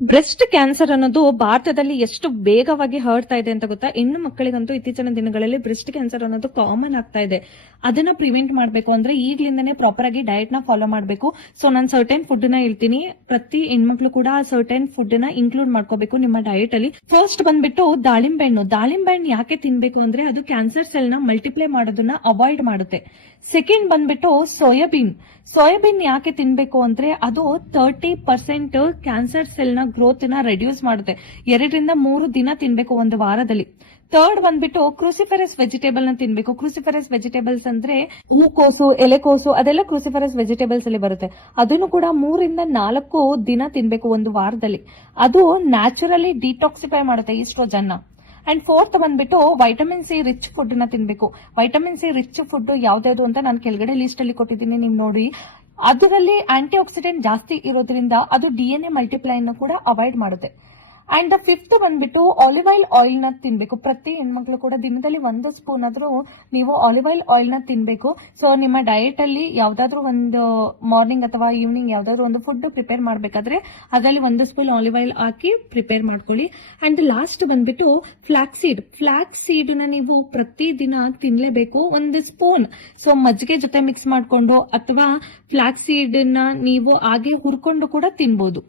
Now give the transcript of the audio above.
Breast cancer ಅನ್ನೋದು ಭಾರತದಲ್ಲಿ ಎಷ್ಟು ವೇಗವಾಗಿ ಹರಡ್ತಾ ಇದೆ ಅಂತ ಗೊತ್ತಾ. ಹೆಣ್ಣು ಮಕ್ಕಳಿಗಂತೂ ಇತ್ತೀಚಿನ ದಿನಗಳಲ್ಲಿ ಬ್ರೆಸ್ಟ್ ಕ್ಯಾನ್ಸರ್ ಅನ್ನೋದು ಕಾಮನ್ ಆಗ್ತಾ ಇದೆ. ಅದನ್ನ ಪ್ರಿವೆಂಟ್ ಮಾಡಬೇಕು ಅಂದ್ರೆ ಈಗ್ಲಿಂದನೇ ಪ್ರಾಪರ್ ಆಗಿ ಡಯಟ್ ನ ಫಾಲೋ ಮಾಡಬೇಕು. ಸೊ ನಾನು ಸರ್ಟೈನ್ ಫುಡ್ ನ ಹೇಳ್ತೀನಿ, ಪ್ರತಿ ಹೆಣ್ಮಕ್ಳು ಕೂಡ ಆ ಸರ್ಟೈನ್ ಫುಡ್ ನ ಇನ್ಕ್ಲೂಡ್ ಮಾಡ್ಕೋಬೇಕು ನಿಮ್ಮ ಡಯಟ್ ಅಲ್ಲಿ. ಫಸ್ಟ್ ಬಂದ್ಬಿಟ್ಟು ದಾಳಿಂಬೆ ಹಣ್ಣು ಯಾಕೆ ತಿನ್ಬೇಕು ಅಂದ್ರೆ ಅದು ಕ್ಯಾನ್ಸರ್ ಸೆಲ್ ನ ಮಲ್ಟಿಪ್ಲೈ ಮಾಡೋದನ್ನ ಅವಾಯ್ಡ್ ಮಾಡುತ್ತೆ. ಸೆಕೆಂಡ್ ಬಂದ್ಬಿಟ್ಟು ಸೋಯಾಬೀನ್ ಯಾಕೆ ತಿನ್ಬೇಕು ಅಂದ್ರೆ ಅದು 30% ಕ್ಯಾನ್ಸರ್ ಸೆಲ್ ನ ಗ್ರೋತ್ ನ ರೆಡ್ಯೂಸ್ ಮಾಡುತ್ತೆ. 2-3 ದಿನ ತಿನ್ಬೇಕು ಒಂದು ವಾರದಲ್ಲಿ. ಥರ್ಡ್ ಬಂದ್ಬಿಟ್ಟು ಕ್ರೂಸಿಫೆರಸ್ ವೆಜಿಟೇಬಲ್ ನ ತಿನ್ಬೇಕು. ಕ್ರೂಸಿಫೆರಸ್ ವೆಜಿಟೇಬಲ್ಸ್ ಅಂದ್ರೆ ಹೂಕೋಸು, ಎಲೆಕೋಸು ಅದೆಲ್ಲ ಕ್ರೂಸಿಫೆರಸ್ ವೆಜಿಟೇಬಲ್ಸ್ ಅಲ್ಲಿ ಬರುತ್ತೆ. ಅದನ್ನು ಕೂಡ 3-4 ದಿನ ತಿನ್ಬೇಕು ಒಂದು ವಾರದಲ್ಲಿ. ಅದು ನ್ಯಾಚುರಲಿ ಡಿಟಾಕ್ಸಿಫೈ ಮಾಡುತ್ತೆ ಈಸ್ಟ್ರೋಜನ್ ನ. ಅಂಡ್ ಫೋರ್ತ್ ಬಂದ್ಬಿಟ್ಟು ವೈಟಮಿನ್ ಸಿ ರಿಚ್ ಫುಡ್ ನ ತಿನ್ಬೇಕು. ವೈಟಮಿನ್ ಸಿ ರಿಚ್ ಫುಡ್ ಯಾವ್ದಾದ್ರು ಅಂತ ನಾನು ಕೆಳಗಡೆ ಲಿಸ್ಟ್ ಅಲ್ಲಿ ಕೊಟ್ಟಿದ್ದೀನಿ, ನೀವು ನೋಡಿ. ಅದರಲ್ಲಿ ಆಂಟಿ ಆಕ್ಸಿಡೆಂಟ್ ಜಾಸ್ತಿ ಇರೋದ್ರಿಂದ ಅದು DNA ಮಲ್ಟಿಪ್ಲೈ ಅನ್ನು ಕೂಡ ಅವಾಯ್ಡ್ ಮಾಡುತ್ತೆ. ಅಂಡ್ ದ ಫಿಫ್ತ್ ಬಂದ್ಬಿಟ್ಟು ಆಲಿವ್ ಆಯಿಲ್ ನ ತಿನ್ಬೇಕು. ಪ್ರತಿ ಹೆಣ್ಮಕ್ಳು ಕೂಡ ದಿನದಲ್ಲಿ 1 ಸ್ಪೂನ್ ಆದ್ರೂ ನೀವು ಆಲಿವ್ ಆಯಿಲ್ ನ ತಿನ್ಬೇಕು. ಸೊ ನಿಮ್ಮ ಡಯಟ್ ಅಲ್ಲಿ ಯಾವ್ದಾದ್ರು ಒಂದು ಮಾರ್ನಿಂಗ್ ಅಥವಾ ಈವ್ನಿಂಗ್ ಯಾವ್ದಾದ್ರು ಒಂದು ಫುಡ್ ಪ್ರಿಪೇರ್ ಮಾಡ್ಬೇಕಾದ್ರೆ ಅದರಲ್ಲಿ 1 ಸ್ಪೂನ್ ಆಲಿವ್ ಆಯಿಲ್ ಹಾಕಿ ಪ್ರಿಪೇರ್ ಮಾಡ್ಕೊಳ್ಳಿ. ಅಂಡ್ ಲಾಸ್ಟ್ ಬಂದ್ಬಿಟ್ಟು ಫ್ಲಾಕ್ಸ್ ಸೀಡ್ ನ ನೀವು ಪ್ರತಿ ದಿನ ತಿನ್ಲೇಬೇಕು, 1 ಸ್ಪೂನ್. ಸೊ ಮಜ್ಜಿಗೆ ಜೊತೆ ಮಿಕ್ಸ್ ಮಾಡ್ಕೊಂಡು ಅಥವಾ ಫ್ಲಾಕ್ಸ್ ಸೀಡ್ ನ ನೀವು ಹಾಗೆ ಹುರ್ಕೊಂಡು ಕೂಡ ತಿನ್ಬಹುದು.